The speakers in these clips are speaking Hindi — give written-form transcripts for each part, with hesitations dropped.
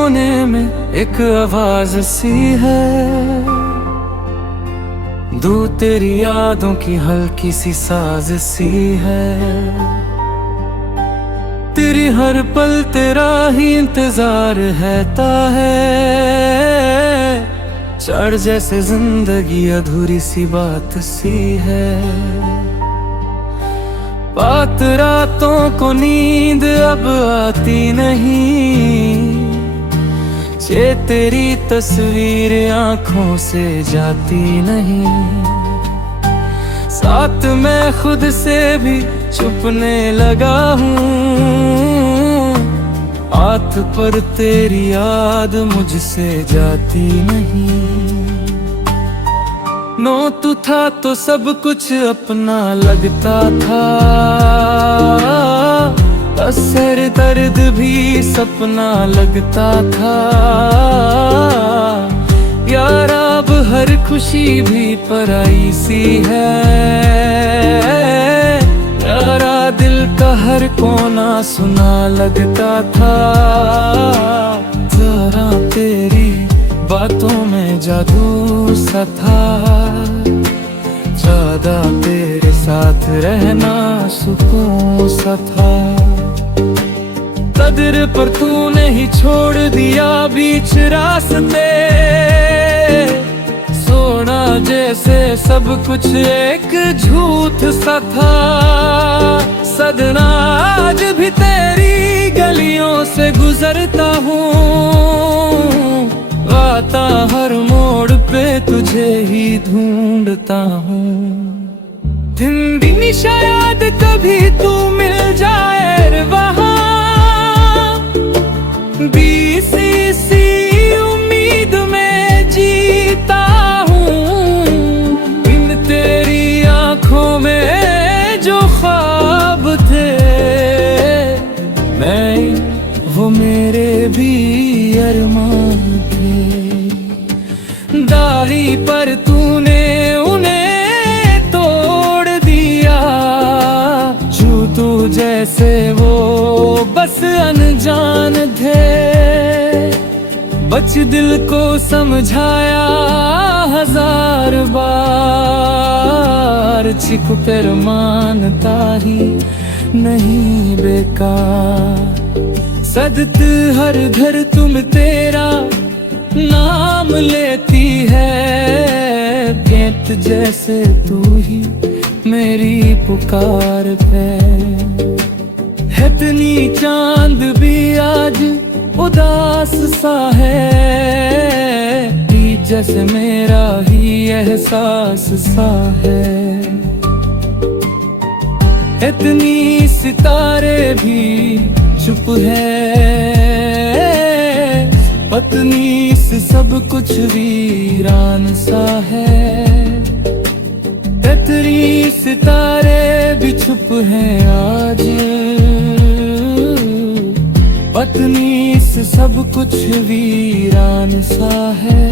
कोने में एक आवाज सी है, दूर तेरी यादों की हल्की सी साज सी है। तेरी हर पल तेरा ही इंतजार रहता है, चढ़ जैसे जिंदगी अधूरी सी बात सी है। बात रातों को नींद अब आती नहीं, ये तेरी तस्वीर आंखों से जाती नहीं। साथ मैं खुद से भी छुपने लगा हूँ, हाथ पर तेरी याद मुझसे जाती नहीं। नो तू था तो सब कुछ अपना लगता था, असर दर्द भी सपना लगता था। यार अब हर खुशी भी पराई सी है, यारा दिल का हर कोना सुना लगता था। जरा तेरी बातों में जादू सा था, ज्यादा तेरे साथ रहना सुकून सा था। कदर पर तूने ही छोड़ दिया बीच रास्ते, सोना जैसे सब कुछ एक झूठ सा था। सदना आज भी तेरी गलियों से गुजरता हूँ, आता हर मोड़ पे तुझे ही ढूंढता हूँ। दिन दिन शायद कभी तू मिल जाए वहाँ, बीसी सी उम्मीद में जीता हूँ। इन तेरी आंखों में जो ख्वाब थे, मैं वो मेरे भी अरमान थे। दाढ़ी पर तूने उन्हें तोड़ दिया, जो तू जैसे वो बस अनजान थे। बच दिल को समझाया हजार बार, चिक पर मानता ही नहीं बेकार। सदत हर घर तुम तेरा नाम लेती है, गेंद जैसे तू ही मेरी पुकार पे। इतनी चांद भी आज उदास सा है, जैसे मेरा ही एहसास सा है। इतनी सितारे भी चुप है, पत्नी से सब कुछ वीरान सा है। तेरी सितारे भी चुप हैं आज, पत्नी से सब कुछ वीरान सा है।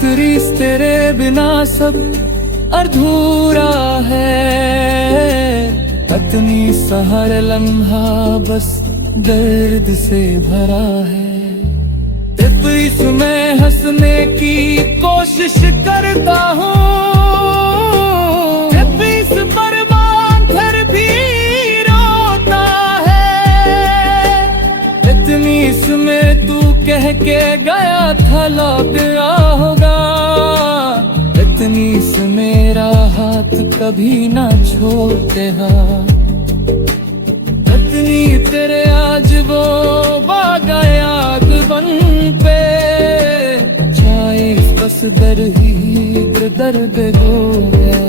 तेरी तेरे बिना सब अधूरा है, पत्नी सा हर लम्हा बस दर्द से भरा है। इसमें हंसने की कोशिश करता हूँ, इस पर मांथर भी रोता है। इतनी इसमें तू कह के गया था लौट आओगा, इतनी से मेरा हाथ कभी ना छोड़ते हाथ। इतनी तेरे आज वो बागा याद बन पे, चाहे बस दर ही दर्द हो गया।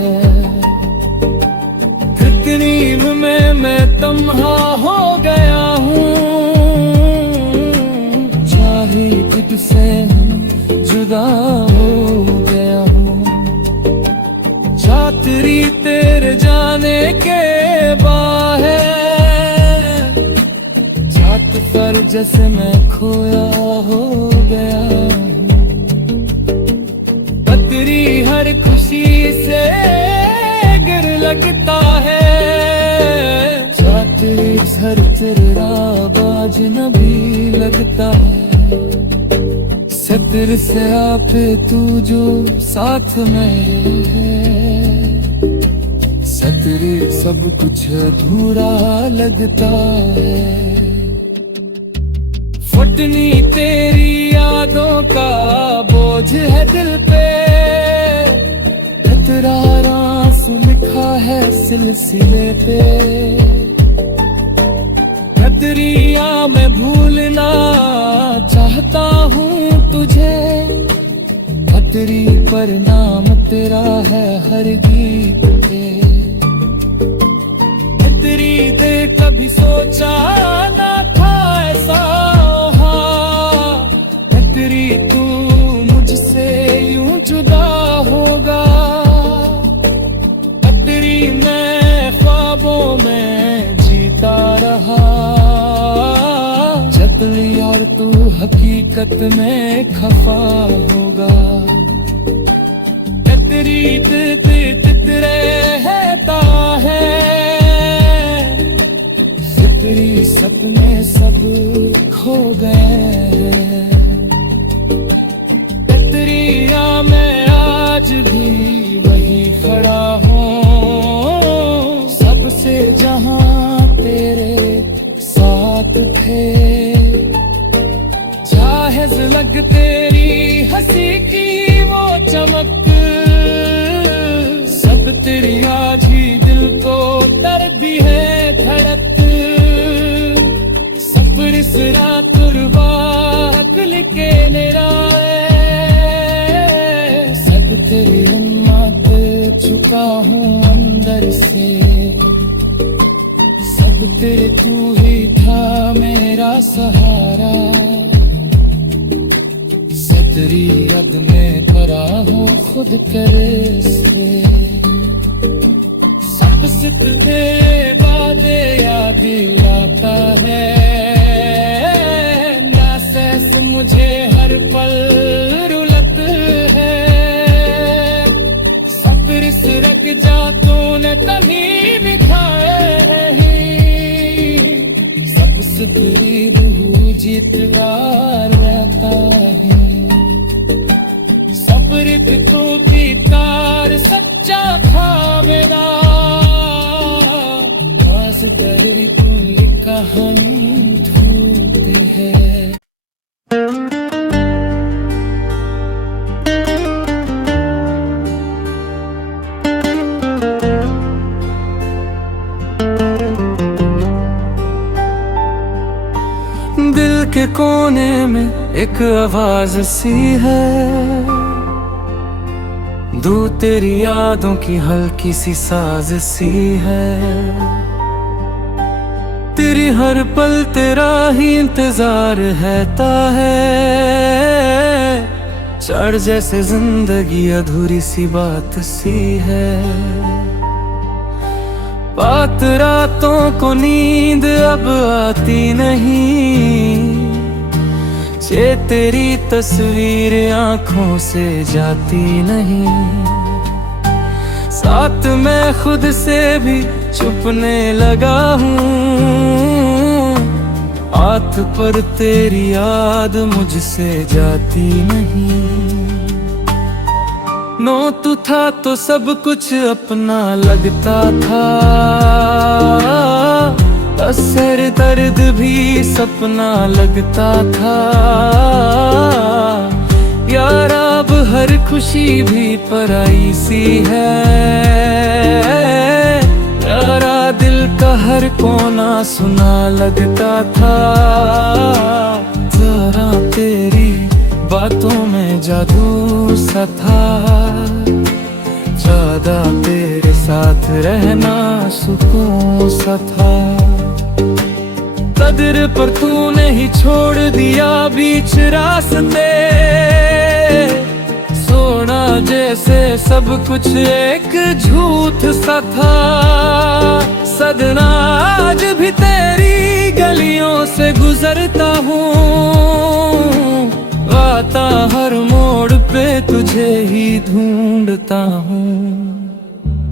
इतनी में मैं तन्हा हो गया हूँ, चाहे तुझसे जुदा हो गया हूँ। छात्री तेरे जाने के बाहर, पर जैसे मैं खोया हो गया। पतरी हर खुशी से गिर लगता है, छात्री घर तेरा बाज न भी लगता है, सतर से आप तू जो साथ में है, सतरे सब कुछ अधूरा लगता है। फटनी तेरी यादों का बोझ है दिल पे, तेरा आंसू लिखा है सिलसिले पे। कतरिया मैं भूलना चाहता हूँ तुझे, कतरी पर नाम तेरा है हर गीत पे। कतरी दे कभी सोचा ना था ऐसा, कतरी तू मुझसे यूं जुदा होगा। मैं ख्वाबों में जीता रहा, चतली और तू हकीकत में खफा होगा। कतरी तितरे रहता है, फिक्री सपने सब खो गए हैं। कतरिया मैं आज भी वही खड़ा हूँ, सबसे जहां तेरे साथ थे। जाहिज लग तेरी हंसी की वो चमक, सब तेरी आज ही दिल को दर्दी है धड़क। सफर इस रात रुबाक लिखे लेराए, सद तेरी हिम्मत चुका हूँ अंदर से। सब तेरे तू ही था मेरा सहारा, सतरी अब मैं भरा हूँ खुद करे से। सब सितरे बादे याद आता है, नासैस मुझे हर पल रुलत है। सफर इस रख जा तूने तभी दिखाए नहीं, सबसे तेरी बहू जीतदार रहता है। सफर तू की तार सच्चा था मेरा, आस तेरी बोली कहानी ढूंढती है। दिल के कोने में एक आवाज सी है, दूर तेरी यादों की हल्की सी साज सी है। तेरी हर पल तेरा ही इंतजार रहता है, चढ़ जैसे जिंदगी अधूरी सी बात सी है। बात रातों को नींद अब आती नहीं, ये तेरी तस्वीर आंखों से जाती नहीं। साथ मैं खुद से भी छुपने लगा हूँ, हाथ पर तेरी याद मुझसे जाती नहीं। नो तू था तो सब कुछ अपना लगता था, असर दर्द भी सपना लगता था। यार अब हर खुशी भी पराई सी है, यारा दिल का हर कोना सुना लगता था। जरा तेरी बातों में जादू सा था, ज्यादा तेरे साथ रहना सुकून सा था। कदर पर तूने ही छोड़ दिया बीच रास्ते, सोना जैसे सब कुछ एक झूठ सा था। सदना आज भी तेरी गलियों से गुजरता हूँ, आता हर मोड़ पे तुझे ही ढूंढता हूँ।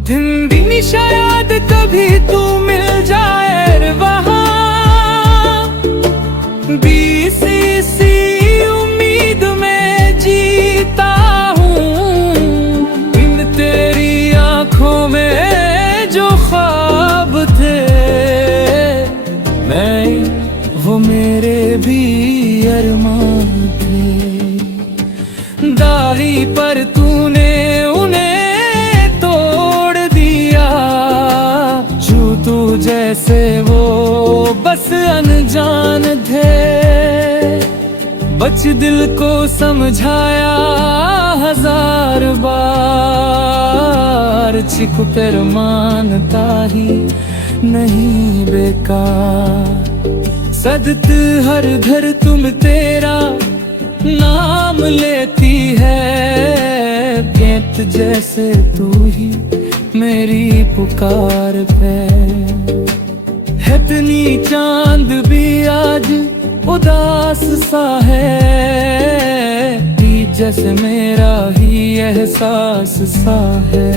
दिन दिन शायद कभी तू मिल जाए वहाँ, तेरी सी उम्मीद में जीता हूँ। इन तेरी आंखों में जो ख्वाब थे, मैं वो मेरे भी अरमान थे। दाढ़ी पर तूने उन्हें तोड़ दिया, जो तू जैसे वो बस अनजान थे। बच दिल को समझाया 1000 बार, चिक पर मानता ही नहीं बेकार। सदत हर घर तुम तेरा नाम लेती है, गेंद जैसे तू ही मेरी पुकार पे। है इतनी चांद भी आज उदास सा है, जैसे मेरा ही एहसास सा है।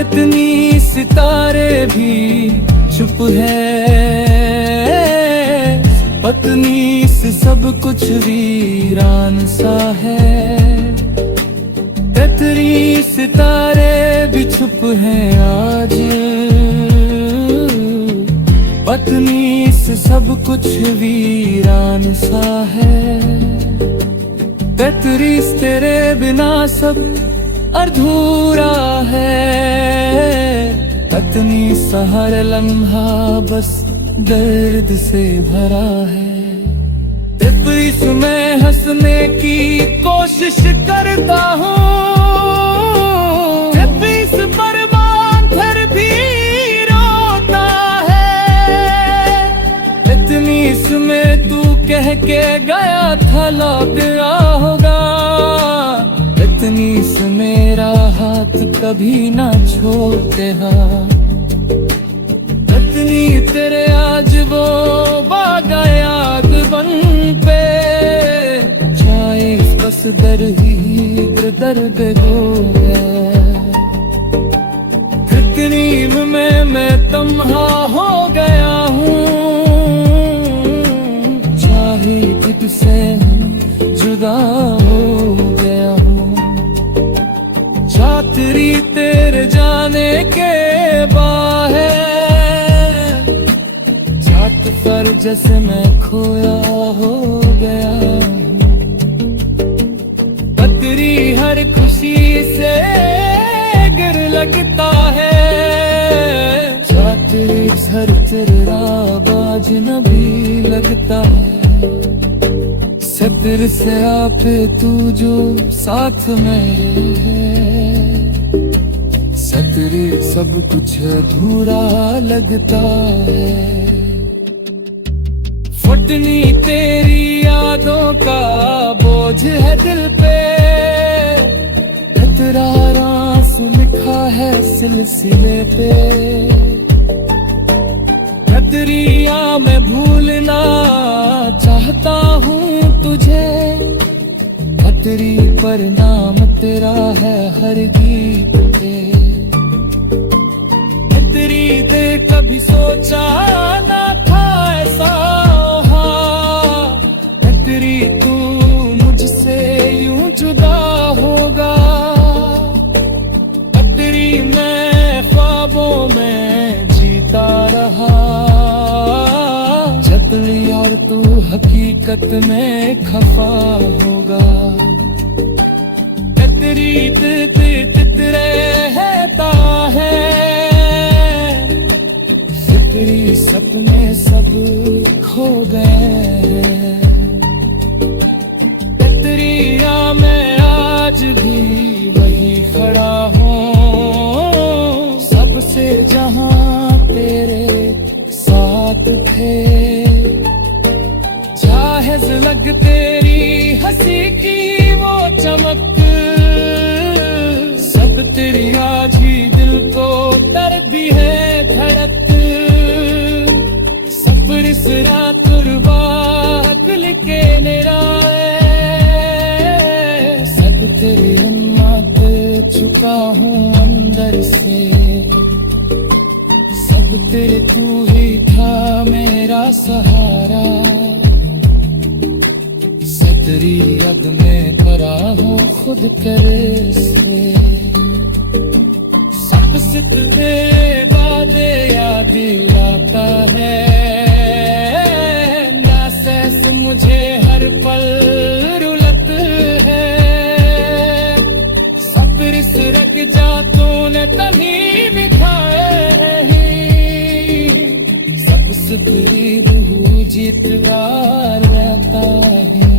इतनी सितारे भी चुप है, पत्नी से सब कुछ वीरान सा है। तेरी सितारे भी चुप हैं आज, पत्नी से सब कुछ वीरान सा है। तेरी तेरे बिना सब अधूरा है, पत्नी सा हर लम्हा बस दर्द से भरा है। तेरी मैं हंसने की कोशिश करता हूँ, तेरी पर मांथर भी रोता है। इतनी इसमें तू कह के गया था लौट आओगा, इतनी से मेरा हाथ कभी ना छोड़ेगा। इतनी तेरे आज वो बागा याद बन पे, चाहे बस दर ही दर्द हो गया। इतनी में मैं तन्हा हो गया हूँ, चाहे तुझसे जुदा हो गया हूँ। छात्री तेरे जाने के बाहर, छात पर जैसे मैं खोया हो गया हूँ। पतरी हर खुशी से गिर लगता है, छात्री सर तेरा बाज न भी लगता है। सतर से आप तू जो साथ में है, सतरी सब कुछ अधूरा लगता है। फटनी तेरी यादों का बोझ है दिल पे, तेरा रास लिखा है सिलसिले पे। कतरिया मैं भूलना चाहता हूँ तुझे, कतरी पर नाम तेरा है हर गीत पे। कतरी दे कभी सोचा ना था ऐसा, कतरी तू मुझसे यूं जुदा होगा। कतरी मैं ख्वाबों में जीता रहा, चतली और तू हकीकत में खफा होगा। कतरी तितरे रहता है, फिक्री सपने सब खो गए हैं। कतरिया मैं आज भी वही खड़ा हूँ, सबसे जहां तेरे साथ थे। जाहिज लग तेरी हंसी की वो चमक, सब तेरी आज ही दिल को दर्दी है धड़क। सफर से रात रुबात लिखे निराए, सद तेरी अम्मा पे चुका हूँ अंदर से। सब तेरे तू ही था मेरा सहारा, सतरी अब मैं परा हूँ खुद करे से। सब सितरे वादे याद दिलाता है, ना सहस मुझे हर पल रुलत है। सब्र से रख जा तूने तभी दिखाए हैं, सबसे करीब हूँ जीतता रहता है।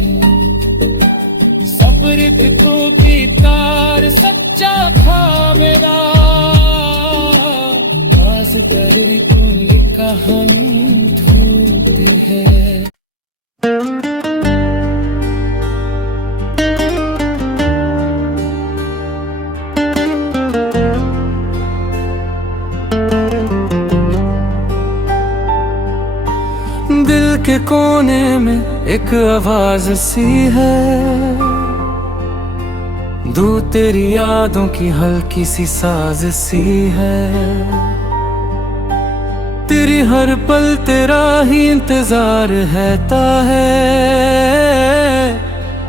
सब्र को की तार सच्चा था मेरा, आस तेरी बोली कहानी धूप है। दिल के कोने में एक आवाज सी है, दूर तेरी यादों की हल्की सी साज सी है। तेरी हर पल तेरा ही इंतजार रहता है,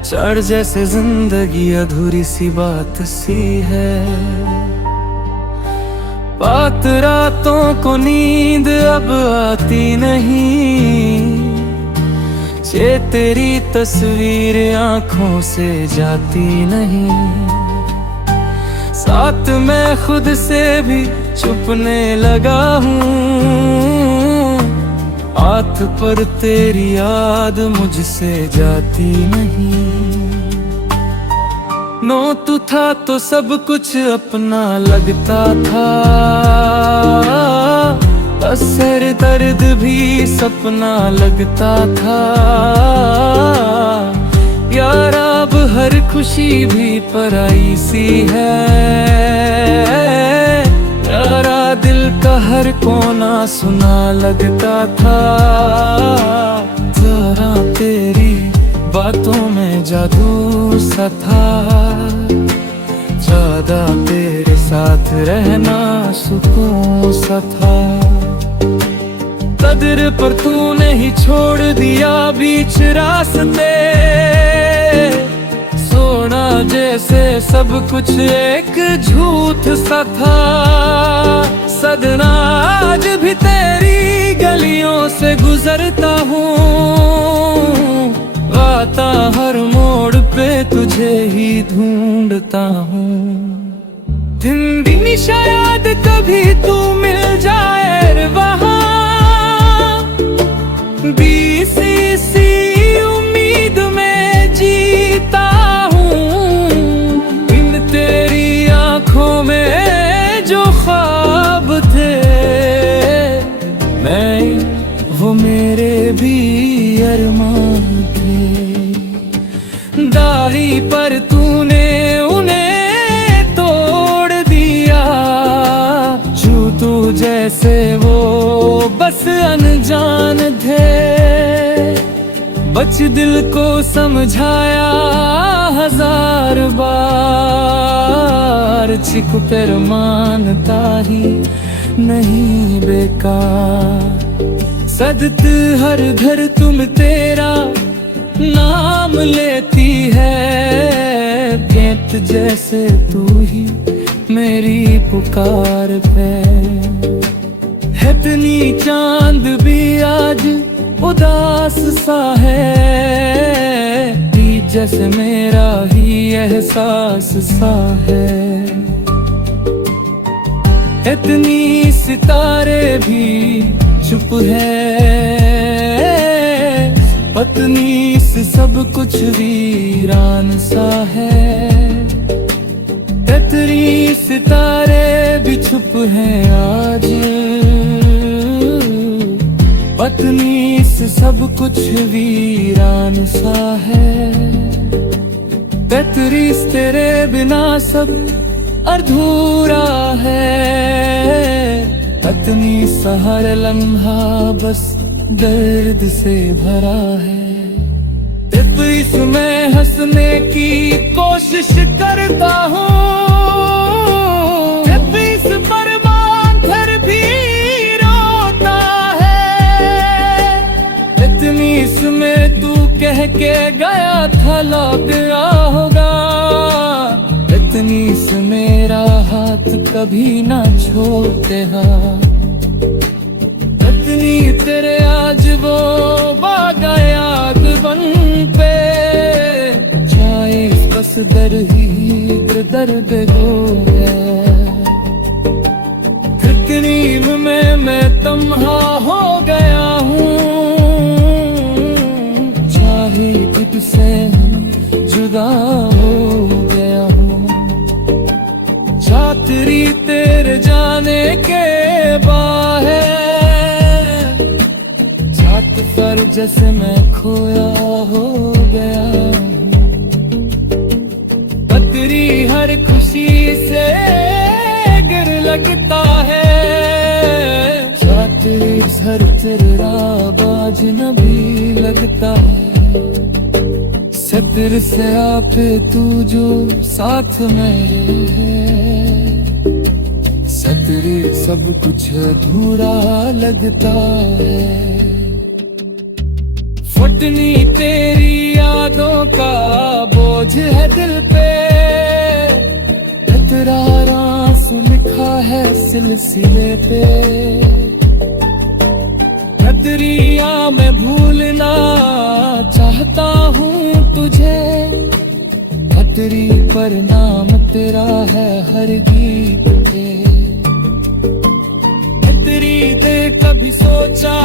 चढ़ जैसे जिंदगी अधूरी सी बात सी है। बात रातों को नींद अब आती नहीं, ये तेरी तस्वीर आंखों से जाती नहीं। साथ मैं खुद से भी छुपने लगा हूँ, हाथ पर तेरी याद मुझसे जाती नहीं। नो तू था तो सब कुछ अपना लगता था, असर दर्द भी सपना लगता था। यार अब हर खुशी भी पराई सी है, यारा दिल का हर कोना सुना लगता था। जरा तेरी बातों में जादू सा था, ज्यादा तेरे साथ रहना सुकून सा था। कदर पर तूने ही छोड़ दिया बीच रास्ते, सोना जैसे सब कुछ एक झूठ सा था। सदना आज भी तेरी गलियों से गुजरता हूँ, आता हर मोड़ पे तुझे ही ढूंढता हूँ। दिन दिन शायद कभी तू मिल जाए वहाँ, बीसी सी उम्मीद में जीता हूँ। इन तेरी आंखों में जो ख्वाब थे, मैं वो मेरे भी अरमान थे। दाढ़ी पर तूने उन्हें तोड़ दिया, जो तू जैसे वो बस अनजान थे। बच दिल को समझाया हजार बार, चिक पर मानता ही नहीं बेकार। सदत हर घर तुम तेरा नाम लेती है, गेंद जैसे तू ही मेरी पुकार पे। इतनी चांद भी आज उदास सा है, जैसे मेरा ही एहसास सा है। इतनी सितारे भी चुप है, पत्नी से सब कुछ वीरान सा है। इतनी सितारे भी चुप हैं आज, पत्नी से सब कुछ वीरान सा है। तेतरीस तेरे बिना सब अधूरा है, पत्नी सा हर लम्हा बस दर्द से भरा है। तेतरीस में हंसने की कोशिश करता हूँ, तेतरीस पर मांथर भी रो तनीस में तू कह के गया था लौट होगा, तनीस मेरा हाथ कभी ना छोड़ते तनी तेरे आज वो बागा याद बन पे जाए बस दर ही दर्द हो गया। तकरीब में मैं तन्हा हो गया हूँ, चाहे तुझसे जुदा हो गया हूँ। छात्री तेरे जाने के बाहर छात पर जैसे मैं खोया हो गया हूँ। पतरी हर खुशी से गिर लगता है, छात्री सर तेरा बाज न भी लगता है। सतर से आप तू जो साथ में है, सतरी सब कुछ अधूरा लगता है। फटनी तेरी यादों का बोझ है दिल पे, तेरा आंसू लिखा है सिलसिले पे। कतरिया मैं भूलना चाहता हूँ तुझे, कतरी पर नाम तेरा है हर गीत पे। कतरी दे कभी सोचा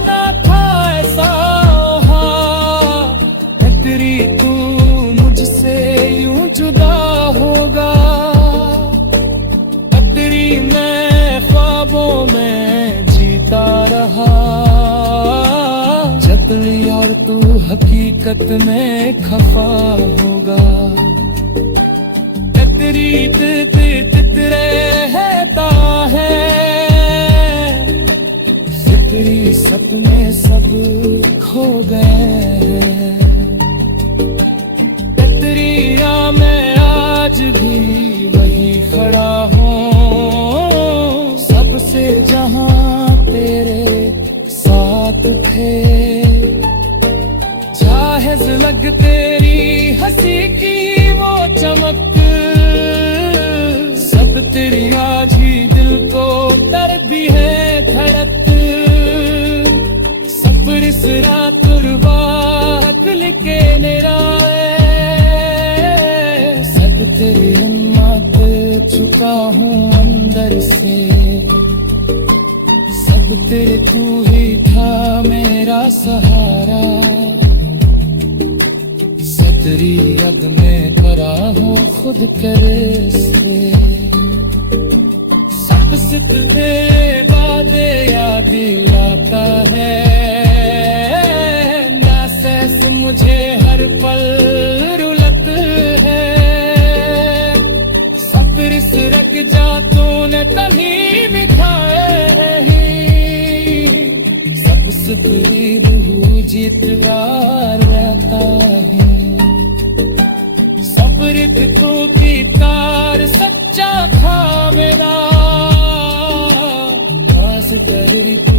ना था ऐसा, कतरी तू मुझसे यूं जुदा होगा। कतरी मैं ख्वाबों में जीता रहा, चतली और तू हकीकत में खफा होगा। कतरी तितरे रहता है, सितरी सपने सब खो गए हैं। कतरिया मैं आज भी वही खड़ा हूँ, सबसे जहां तेरे साथ थे। चाहे लग तेरी हंसी की वो चमक, सब तेरी आज ही दिल को दर्दी है धड़क। सफर इस रात रुबात लिखे निराए, सद तेरी हिम्मत चुका हूँ अंदर से। सब तेरे तू ही था मेरा सहारा, सतरी अब मैं करा हूँ खुद करे से। सब सितरे वादे याद दिलाता है, नासैस मुझे हर पल रुलत है। सफर इस रख जा तूने तभी बिठाए ही, सब सितरी रूह जीतदार रहता है। सब्र तू की तार सच्चा था मेरा, आस दर्द